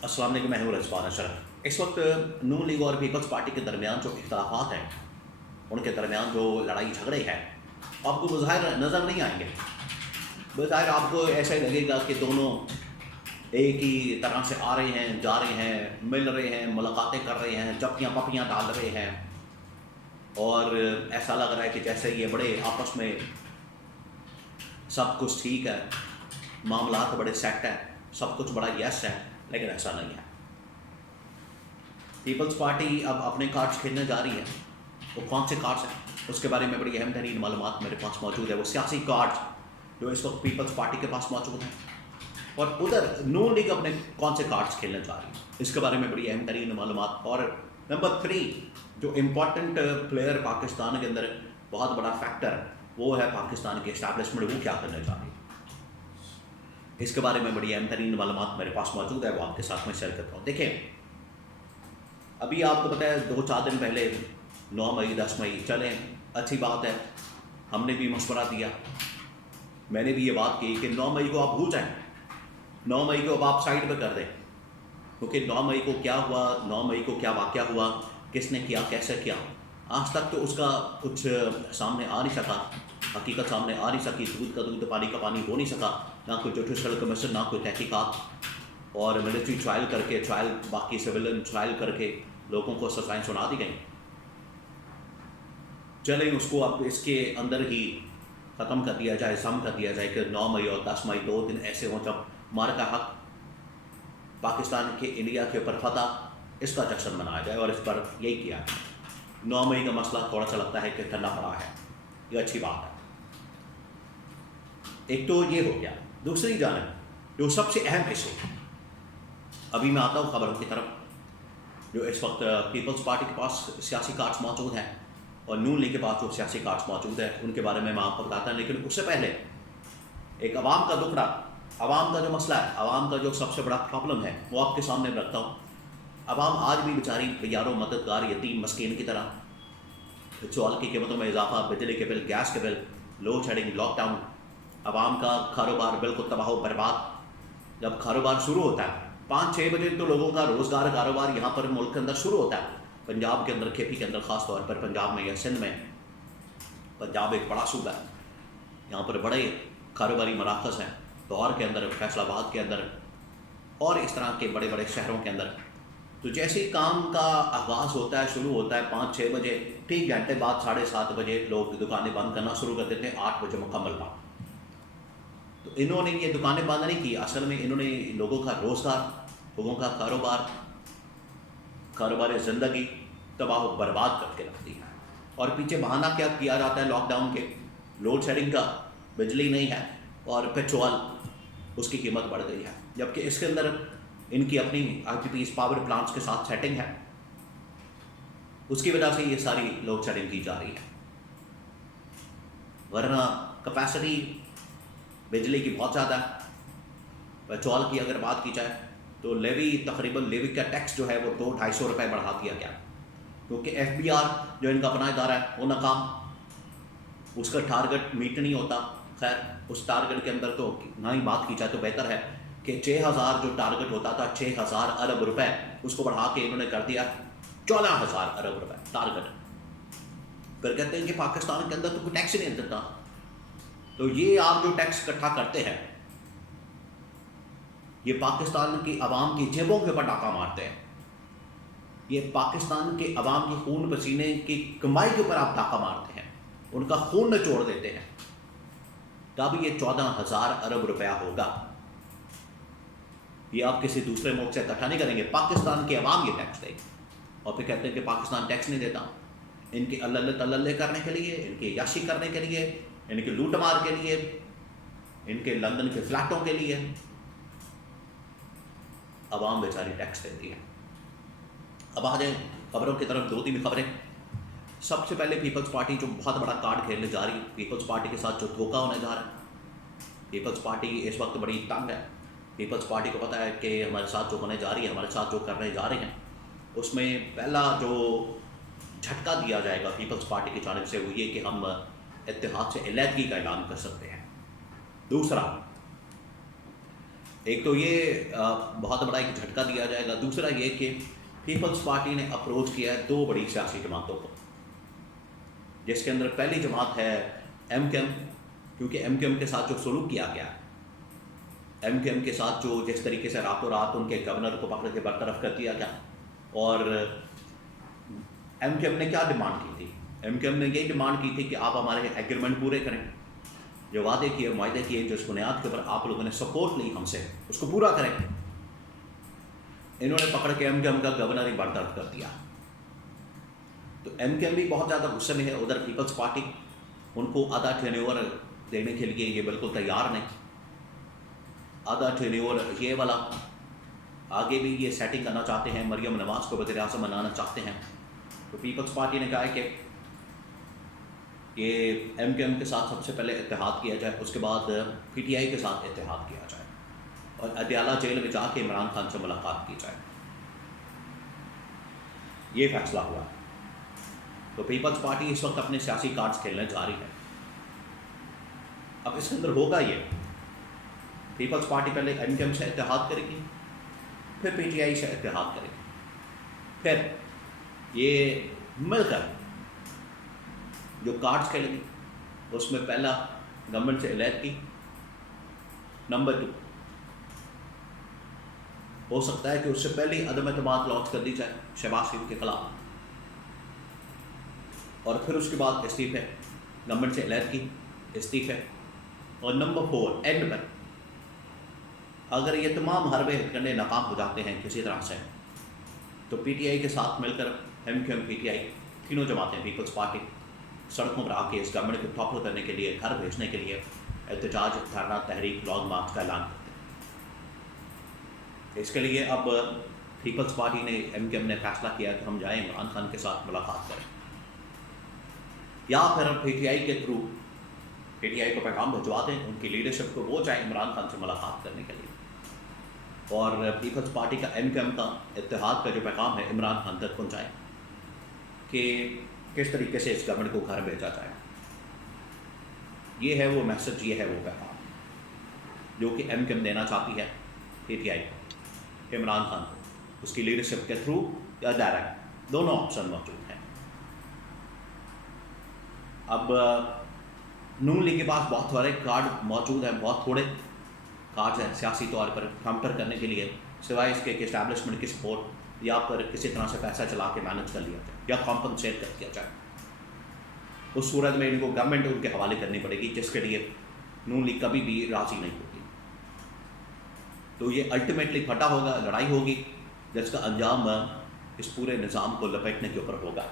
अस्सलाम वालेकुम, मैं हूं रिजवान अशरफ। इस वक्त नून लीग और पीपल्स पार्टी के दरमियान जो इख्तलाफात हैं, उनके दरमियान जो लड़ाई झगड़े हैं, आपको बज़ाहिर नज़र नहीं आएंगे। बज़ाहिर आपको ऐसा ही लगेगा कि दोनों एक ही तरह से आ रहे हैं, जा रहे हैं, मिल रहे हैं, मुलाकातें कर रहे हैं, जप्पियाँ पपियाँ डाल रहे हैं, और ऐसा लग रहा है कि जैसे ये बड़े आपस में सब कुछ ठीक है, मामला बड़े सेट है, सब कुछ बड़ा यस है, लेकिन ऐसा नहीं है। पीपल्स पार्टी अब अपने कार्ड्स खेलने जा रही है। वो कौन से कार्ड्स हैं, उसके बारे में बड़ी अहम तरीन मालूमात मेरे पास मौजूद है। वो सियासी कार्ड्स जो इस वक्त पीपल्स पार्टी के पास मौजूद हैं, और उधर नून लीग अपने कौन से कार्ड्स खेलने जा रही है, इसके बारे में बड़ी अहम तरीन मालूमात। और नंबर 3, जो इम्पॉर्टेंट प्लेयर पाकिस्तान के अंदर बहुत बड़ा फैक्टर, वो है पाकिस्तान की इस्टेब्लिशमेंट, वो क्या करने जा रही है, इसके बारे में बड़ी अहम तरीन मालूमात मेरे पास मौजूद है। वो आपके साथ में शेयर करता हूँ। देखें, अभी आपको पता है 2-4 दिन पहले 9 मई 10 मई चलें, अच्छी बात है, हमने भी मशवरा दिया, मैंने भी ये बात की कि 9 मई को आप भूल जाएं, 9 मई को अब आप साइड पे कर दें, क्योंकि 9 मई को क्या हुआ, 9 मई को क्या वाक़या हुआ, किसने किया, कैसे किया, आज तक तो उसका कुछ सामने आ नहीं सका, हकीकत सामने आ नहीं सकी, दूध का दूध पानी का पानी हो नहीं सका, ना कोई जुडिशल कमीशन, ना कोई तहकीकात, और मिलिट्री ट्रायल करके, बाकी सिविलियन ट्रायल करके लोगों को सजाएं सुना दी गई। चलें, उसको अब इसके अंदर ही ख़त्म कर दिया जाए, सम कर दिया जाए कि 9 मई और 10 मई 2 दिन ऐसे हों जब मार्का हक पाकिस्तान के इंडिया के ऊपर फतह, इसका जश्न मनाया जाए, और इस पर यही किया है। 9 मई का मसला थोड़ा सा लगता है कि ठंडा पड़ा है, ये अच्छी बात है। एक तो ये हो गया। दूसरी जानब जो सबसे अहम इशू, अभी मैं आता हूँ खबरों की तरफ, जो इस वक्त पीपल्स पार्टी के पास सियासी कार्ड्स मौजूद हैं और नून लीग के पास जो सियासी कार्ड्स मौजूद हैं, उनके बारे में मैं आपको बताता हूँ। लेकिन उससे पहले एक आवाम का दुखड़ा, आवाम का जो मसला है, आवाम का जो सबसे बड़ा प्रॉब्लम है, वो आपके सामने रखता हूँ। आवाम आज भी बेचारी यारों मददगार यतीम मस्कीन की तरह, पेट्रोल की कीमतों में इजाफा, बिजली के बिल, गैस के बिल, लोड शेडिंग, लॉकडाउन, आवाम का कारोबार बिल्कुल तबाह बर्बाद। जब कारोबार शुरू होता है 5-6 बजे, तो लोगों का रोज़गार कारोबार यहाँ पर मुल्क के अंदर शुरू होता है, पंजाब के अंदर, खेती के अंदर, ख़ास तौर पर पंजाब में या सिंध में। पंजाब एक बड़ा सूबा है, यहाँ पर बड़े कारोबारी मराकज़ हैं, लाहौर के अंदर, फैसलाबाद के अंदर, और इस तरह के बड़े बड़े शहरों के अंदर। तो जैसे ही काम का आगाज़ होता है, शुरू होता है 5-6 बजे, ठीक घंटे बाद 7:30 बजे लोग दुकानें बंद करना शुरू कर देते हैं, 8 बजे मुकम्मल बंद। तो इन्होंने ये दुकानें बंद नहीं की, असल में इन्होंने लोगों का रोज़गार, लोगों का कारोबार ज़िंदगी तबाह बर्बाद करके रख दी है। और पीछे बहाना क्या किया जाता है लॉकडाउन के, लोड शेडिंग का, बिजली नहीं है, और पेट्रोल उसकी कीमत बढ़ गई है, जबकि इसके अंदर इनकी अपनी IPPs पावर प्लांट्स के साथ सेटिंग है, उसकी वजह से ये सारी लोड शेडिंग की जा रही है। वरना कैपेसिटी बिजली की बहुत ज़्यादा है। पेट्रोल की अगर बात की जाए तो तकरीबन लेवी का टैक्स जो है वो 200-250 रुपये बढ़ा दिया गया, क्योंकि FBR जो इनका अपना इदारा है वो नाकाम, उसका टारगेट मीट नहीं होता। खैर, उस टारगेट के अंदर तो ना ही बात की जाए तो बेहतर है कि 6000 जो टारगेट होता था, 6000 अरब रुपए, उसको बढ़ा के इन्होंने कर दिया 14000 अरब रुपए टारगेट। फिर कहते हैं कि पाकिस्तान के अंदर तो कोई टैक्स ही नहीं देता। तो ये आप जो टैक्स इकट्ठा करते हैं, ये पाकिस्तान की आवाम की जेबों के ऊपर डाका मारते हैं, ये पाकिस्तान के आवाम की खून पसीने की कमाई के ऊपर आप डाका मारते हैं, उनका खून निचोड़ देते हैं, तब ये 14000 अरब रुपया होगा। ये आप किसी दूसरे मुल्क से इकट्ठा नहीं करेंगे, पाकिस्तान की आवाम ये टैक्स देगी। और फिर कहते हैं कि पाकिस्तान टैक्स नहीं देता, इनके अल्लल्ले तल्लल्ले करने के लिए, इनके याशी करने के लिए, इनके लूटमार के लिए, इनके लंदन के फ्लैटों के लिए आवाम बेचारी टैक्स देती है। अब आ जाए खबरों की तरफ, 2-3 खबरें। सबसे पहले पीपल्स पार्टी जो बहुत बड़ा कार्ड खेलने जा रही है, पीपल्स पार्टी के साथ जो धोखा होने जा रहा है। पीपल्स पार्टी इस वक्त बड़ी तंग है। पीपल्स पार्टी को पता है कि हमारे साथ जो होने जा रही है, हमारे साथ जो करने जा रहे हैं, उसमें पहला जो झटका दिया जाएगा पीपल्स पार्टी की जानिब से वो ये कि हम इत्तेहाद से अलहदगी का ऐलान कर सकते हैं। दूसरा, एक तो ये बहुत बड़ा एक झटका दिया जाएगा। दूसरा ये कि पीपल्स पार्टी ने अप्रोच किया है 2 बड़ी सियासी जमातों को, जिसके अंदर पहली जमात है MKM, क्योंकि MKM के साथ जो सलूक किया गया, MKM के साथ जो जिस तरीके से रातों रात उनके गवर्नर को पकड़ के बरतरफ कर दिया गया। और MKM ने क्या डिमांड की थी? MKM ने यही डिमांड की थी कि आप हमारे एग्रीमेंट पूरे करें, जो वादे किए मायदे किए, जिस बुनियाद के ऊपर आप लोगों ने सपोर्ट ली हमसे, उसको पूरा करें। इन्होंने पकड़ के MKM का गवर्नर ही बरतरफ कर दिया। तो MKM भी बहुत ज़्यादा गुस्से में है। उधर पीपल्स पार्टी उनको आधा टेन्योर देने के लिए ये बिल्कुल तैयार नहीं। आधा टेन्योर ये वाला, आगे भी ये सेटिंग करना चाहते हैं, मरियम नवाज को वज़ीर आज़म बनाना चाहते हैं। तो पीपल्स पार्टी ने कहा है कि ये MKM के साथ सबसे पहले इत्तेहाद किया जाए, उसके बाद PTI के साथ इत्तेहाद किया जाए और अदयाला जेल में जाके इमरान खान से मुलाकात की जाए। ये फैसला हुआ। तो पीपल्स पार्टी इस वक्त अपने सियासी कार्ड्स खेलने जा रही है। अब इसके अंदर होगा ये, पीपल्स पार्टी पहले MKM से इत्तेहाद करेगी, फिर PTI से इत्तेहाद करेगी, फिर ये मिलकर जो कार्ड्स खेलेंगे उसमें पहला गवर्नमेंट से इलेक्ट, नंबर 2 हो सकता है कि उससे पहले अदम एतमाद लॉन्च कर दी जाए शहबाज शरीफ के खिलाफ, और फिर उसके बाद इस्तीफे, गवर्नमेंट से इलेक्ट की, इस्तीफे, और नंबर 4 एंड पर अगर ये तमाम हरबे हथकंडे नाकाम हो जाते हैं किसी तरह से, तो PTI के साथ मिलकर MKM PTI तीनों जमातें पीपल्स पार्टी सड़कों पर आके इस गवर्नमेंट को टॉपल करने के लिए, घर भेजने के लिए एहतजाज, धरना, तहरीक, लॉन्ग मार्च का ऐलान करते हैं। इसके लिए अब पीपल्स पार्टी ने, MKM ने फैसला किया कि हम जाएं इमरान खान के साथ मुलाकात करें, या फिर हम PTI के थ्रू PTI को पैगाम भिजवा दें उनकी लीडरशिप को, वो जाए इमरान खान से मुलाकात करने के लिए। और पीपल्स पार्टी का MKM का इत्तेहाद का जो पैगाम है इमरान खान तक पहुँचाएँ कि किस तरीके से इस गवर्नमेंट को घर भेजा जाए। ये है वो मैसेज, ये है वो पैगाम जो कि MKM देना चाहती है PTI को, इमरान खान को, उसकी लीडरशिप के थ्रू या डायरेक्ट, दोनों ऑप्शन मौजूद हैं। अब नून लीग के पास बहुत सारे कार्ड मौजूद हैं, बहुत थोड़े कार्ड हैं सियासी तौर पर काउंटर करने के लिए, सिवाय इसके कि इस्टेब्लिशमेंट की सपोर्ट या फिर किसी तरह से पैसा चला के मैनेज कर लिया जाए या कॉम्पनसेट कर दिया जाए। उस सूरत में इनको गवर्नमेंट उनके हवाले करनी पड़ेगी, जिसके लिए नून लीग कभी भी राजी नहीं होगी। तो ये अल्टीमेटली फटा होगा, लड़ाई होगी, जिसका अंजाम इस पूरे निज़ाम को लपेटने के ऊपर होगा।